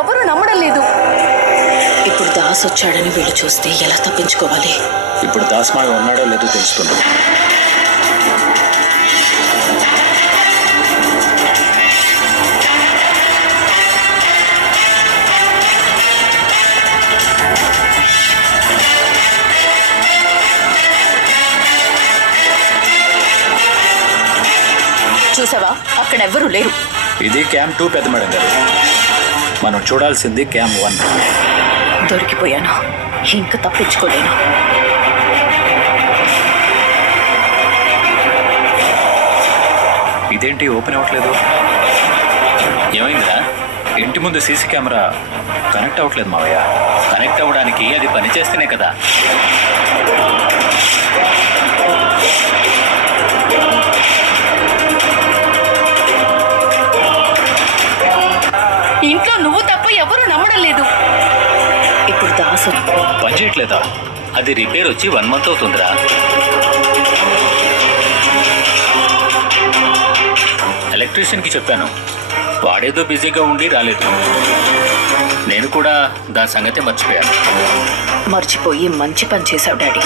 ఎవరు నమ్మడం లేదు. ఇప్పుడు దాస్ వచ్చాడని వీళ్ళు చూస్తే ఎలా తప్పించుకోవాలి? ఇప్పుడు దాస్ మావి ఉన్నాడో లేదో తెలుస్తుంది. చూసావా, అక్కడ ఎవ్వరూ లేరు. ఇది క్యాంప్ 2 పెద్ద మేడం గారు. మనం చూడాల్సింది క్యాంప్ 1. దొరికిపోయాను, ఇంకా తప్పించుకోలేను. ఇదేంటి ఓపెన్ అవ్వట్లేదు? ఏమైందిరా? ఇంటి ముందు సీసీ కెమెరా కనెక్ట్ అవ్వట్లేదు మావయ్య. కనెక్ట్ అవ్వడానికి అది పనిచేస్తేనే కదా. ఇంట్లో నువ్వు తప్ప ఎవరు నమ్మడం లేదు. ఇప్పుడు దాసు పని చేయట్లేదా? అది రిపేర్ వచ్చి 1 మంత్ అవుతుందిరా. ఎలక్ట్రీషియన్కి చెప్పాను, వాడేదో బిజీగా ఉండి రాలేదు. నేను కూడా దాని సంగతే మర్చిపోయాను. మర్చిపోయి మంచి పని చేశావు డాడీ.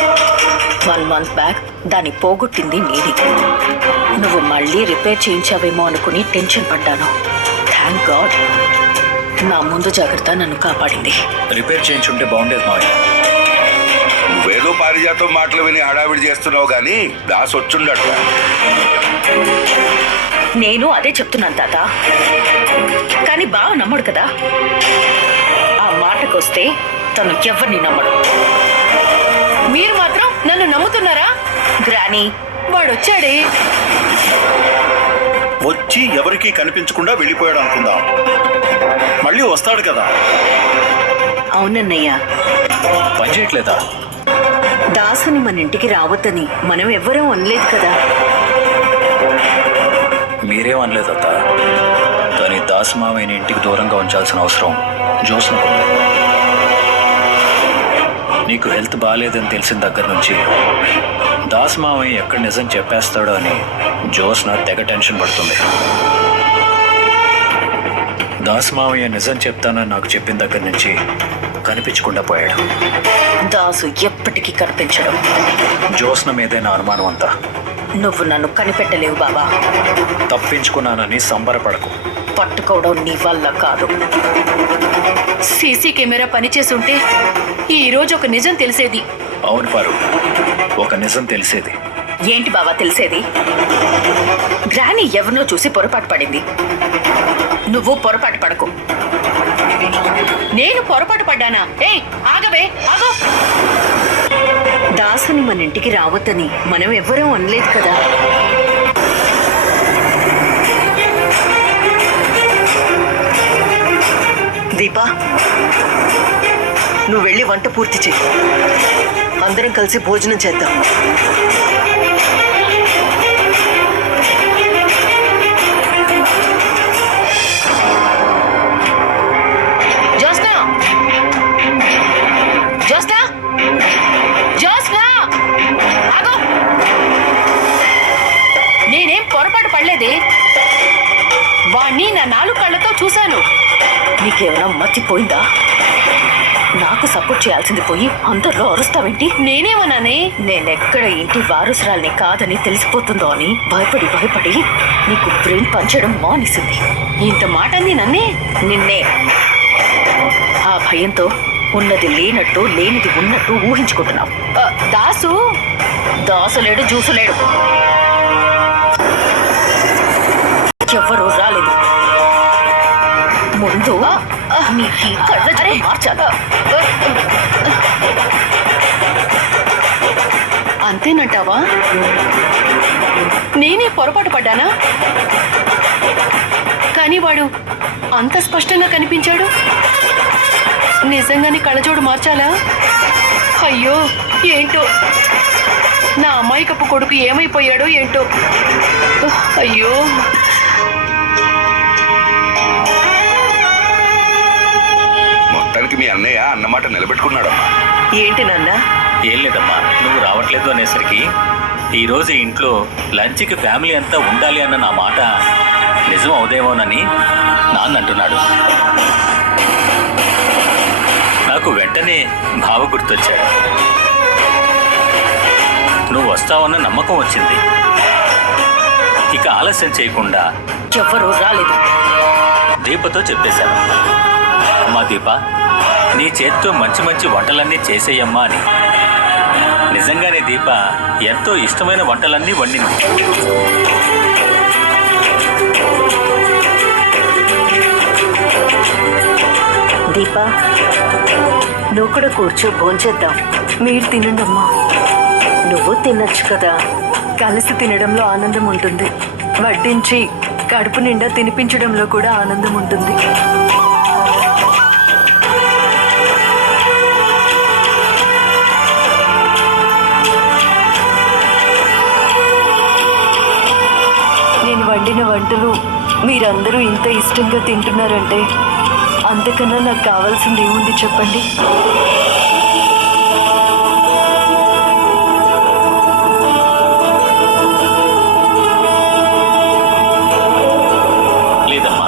1 మంత్ బ్యాక్ దాన్ని పోగొట్టింది నేనే. నువ్వు మళ్ళీ రిపేర్ చేయించావేమో అనుకుని టెన్షన్ పడ్డాను. థ్యాంక్ గాడ్, నా ముందు జాగ్రత్త నన్ను కాపాడింది. రిపేర్ చేయించుంటే బాగుండేది మావయ్య. నువ్వేదో పారిజాతం మాటలు విని హడావిడి చేస్తున్నావు కానీ దాస్ వచ్చుండట. నేను అదే చెప్తున్నాను తాత, కానీ బాగా నమ్మడు కదా. ఆ మాటకొస్తే తను ఎవరిని నమ్మడు. మీరు మాత్రం నన్ను నమ్ముతున్నారా? గ్రానీ, వాడొచ్చాడే. వచ్చి ఎవరికీ కనిపించకుండా వెళ్ళిపోయాడు అనుకుందాం. మళ్ళీ వస్తాడు కదా. అవునన్నయ్య, పని చేయట్లేదా? దాసుని మన ఇంటికి రావద్దని మనం ఎవ్వరూ అనలేదు కదా. మీరేమనలేదత్త, కానీ దాస్ మావయ్యని ఇంటికి దూరంగా ఉంచాల్సిన అవసరం జోస్నకుంది. నీకు హెల్త్ బాగాలేదని తెలిసిన దగ్గర నుంచి దాస్ మావయ్య ఎక్కడ నిజం చెప్పేస్తాడో అని జోస్న తెగ టెన్షన్ పడుతుంది. దాస్ మావయ్య నిజం చెప్తానని నాకు చెప్పిన దగ్గర నుంచి కనిపించకుండా పోయాడు. దాసు ఎప్పటికీ కనిపించడం. జోస్న మీదే నా అనుమానం అంతా. నువ్వు నన్ను కనిపెట్టలేవు బాబా. తప్పించుకున్నానని సంబరపడకు. పట్టుకోవడం నీ వల్ల కాదు. సీసీ కెమెరా పనిచేస్తుంటే ఈ రోజు ఒక నిజం తెలిసేది. అవును పారు, ఒక నిజం తెలిసేది. ఏంటి బాబా తెలిసేది? గ్రానీ ఎవరినో చూసి పొరపాటు పడింది. నువ్వు పొరపాటు పడకు. నేను పొరపాటు పడ్డానా? ఏయ్ ఆగవే, ఆగో. దాసుని మన ఇంటికి రావద్దని మనం ఎవ్వరూ అనలేదు కదా. దీపా, నువ్వు వెళ్ళి వంట పూర్తి చెయ్యి. అందరం కలిసి భోజనం చేద్దాం. జోస్నా, జోస్నా, జోస్నా, ఆగో. నేనేం పొరపాటు పడలేదే. వాణ్ణి నా 4 కళ్ళతో చూశాను. నీకేమైనా మర్చిపోయిందా? నాకు సపోర్ట్ చేయాల్సింది పోయి అందరిలో అరుస్తావేంటి? నేనేమన్నానే? నేనెక్కడ ఇంటి వారసురాల్ని కాదని తెలిసిపోతుందో అని భయపడి నీకు బ్రెయిన్ పంచడం మానేసింది. ఇంత మాట అంది నన్నే? నిన్నే. ఆ భయంతో ఉన్నది లేనట్టు లేనిది ఉన్నట్టు ఊహించుకుంటున్నావు. దాసు దాసులేడు, జూసులేడు, ఎవ్వరూ రాలేదు. ముందు నీకు ఈ కళ్ళ మార్చాలి. అంతేనంటావా? నేనే పొరపాటు పడ్డానా? కానీ వాడు అంత స్పష్టంగా కనిపించాడు. నిజంగానే కళ్ళజోడు మార్చాలా? అయ్యో, ఏంటో నా అమాయకపు కొడుకు ఏమైపోయాడో ఏంటో. అయ్యో, మొత్తానికి మీ అన్నయ్య అన్నమాట నిలబెట్టుకున్నాడమ్మా. ఏంటి నాన్న? ఏం లేదమ్మా, నువ్వు రావట్లేదు అనేసరికి ఈరోజు ఇంట్లో లంచ్కి ఫ్యామిలీ అంతా ఉండాలి అన్న నా మాట నిజం అవుదేమోనని నాన్న అంటున్నాడు. బావ గుర్తొచ్చాడు. నువ్వు వస్తావన్న నమ్మకం వచ్చింది. ఇక ఆలస్యం చేయకుండా ఎవరు రాలేదు. దీపతో చెప్పేశాను, అమ్మా దీప, నీ చేతితో మంచి మంచి వంటలన్నీ చేసేయమ్మా అని. నిజంగానే దీప ఎంతో ఇష్టమైన వంటలన్నీ వండింది. దీపా, నువ్వు కూడా కూర్చో, భోంచేద్దాం. మీరు తినండమ్మా. నువ్వు తినొచ్చు కదా. కలిసి తినడంలో ఆనందం ఉంటుంది. వడ్డించి కడుపు నిండా తినిపించడంలో కూడా ఆనందం ఉంటుంది. నేను వండిన వంటలు మీరందరూ ఇంత ఇష్టంగా తింటున్నారంటే అంతకన్నా నాకు కావాల్సింది ఏముంది చెప్పండి. లేదమ్మా,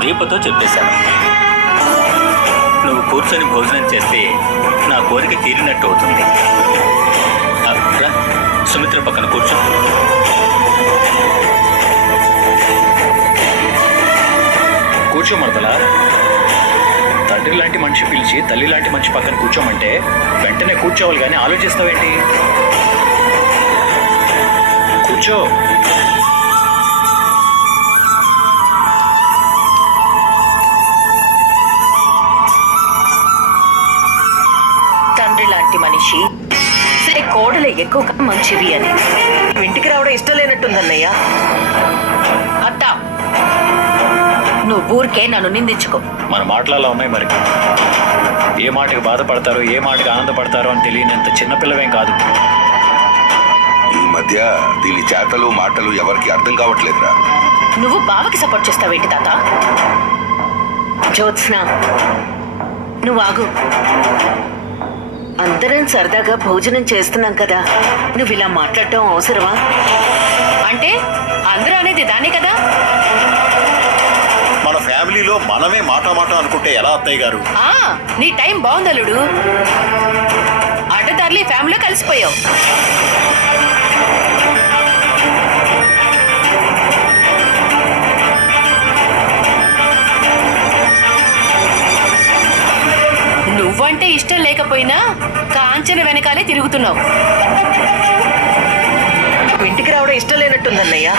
దీపతో చెప్పేశాను. నువ్వు కూర్చొని భోజనం చేస్తే నా కోరిక తీరినట్టు అవుతుంది. రా, సుమిత్ర పక్కన కూర్చో. కూర్చో మరదలా. తండ్రి లాంటి మనిషి పిలిచి తల్లి లాంటి మనిషి పక్కన కూర్చోమంటే వెంటనే కూర్చోవాలి కానీ ఆలోచిస్తావేంటి? కూర్చో. తండ్రి లాంటి మనిషి సరే, కోడలు ఎక్కువగా మంచివి అని ఇంటికి రావడం ఇష్టం లేనట్టుందన్నయ్య. అత్త, నువ్వు ఊరికే నన్ను నిందించుకో. మన మాటలు అలా ఉన్నాయి మరి. ఏ మాటకి బాధపడతారో ఏ మాటకి ఆనందపడతారో అని తెలియనంత చిన్నపిల్లవేం కాదు. ఈ మధ్య దీని చేతలు మాటలు ఎవరికి అర్థం కావట్లేదురా. నువ్వు బావకి సపోర్ట్ చేస్తావేంటి తాత? జ్యోత్స్న, నువ్వు ఆగు. అందరం సరదాగా భోజనం చేస్తున్నాం కదా, నువ్వు ఇలా మాట్లాడటం అవసరమా? అంటే అందరూ అనేది దానే కదా. మన ఫ్యామిలీలో మనమే మాట అనుకుంటే ఎలా అత్తయ్య గారు? ఆ, నీ టైం బాగుందలుడు. అడ్డదారులు ఫ్యామిలీలో కలిసిపోయావు. నువ్వంటే ఇష్టం లేకపోయినా కాంచన వెనకాలే తిరుగుతున్నావు. ఇంటికి రావడం ఇష్టం లేనట్టుందన్నయ్య.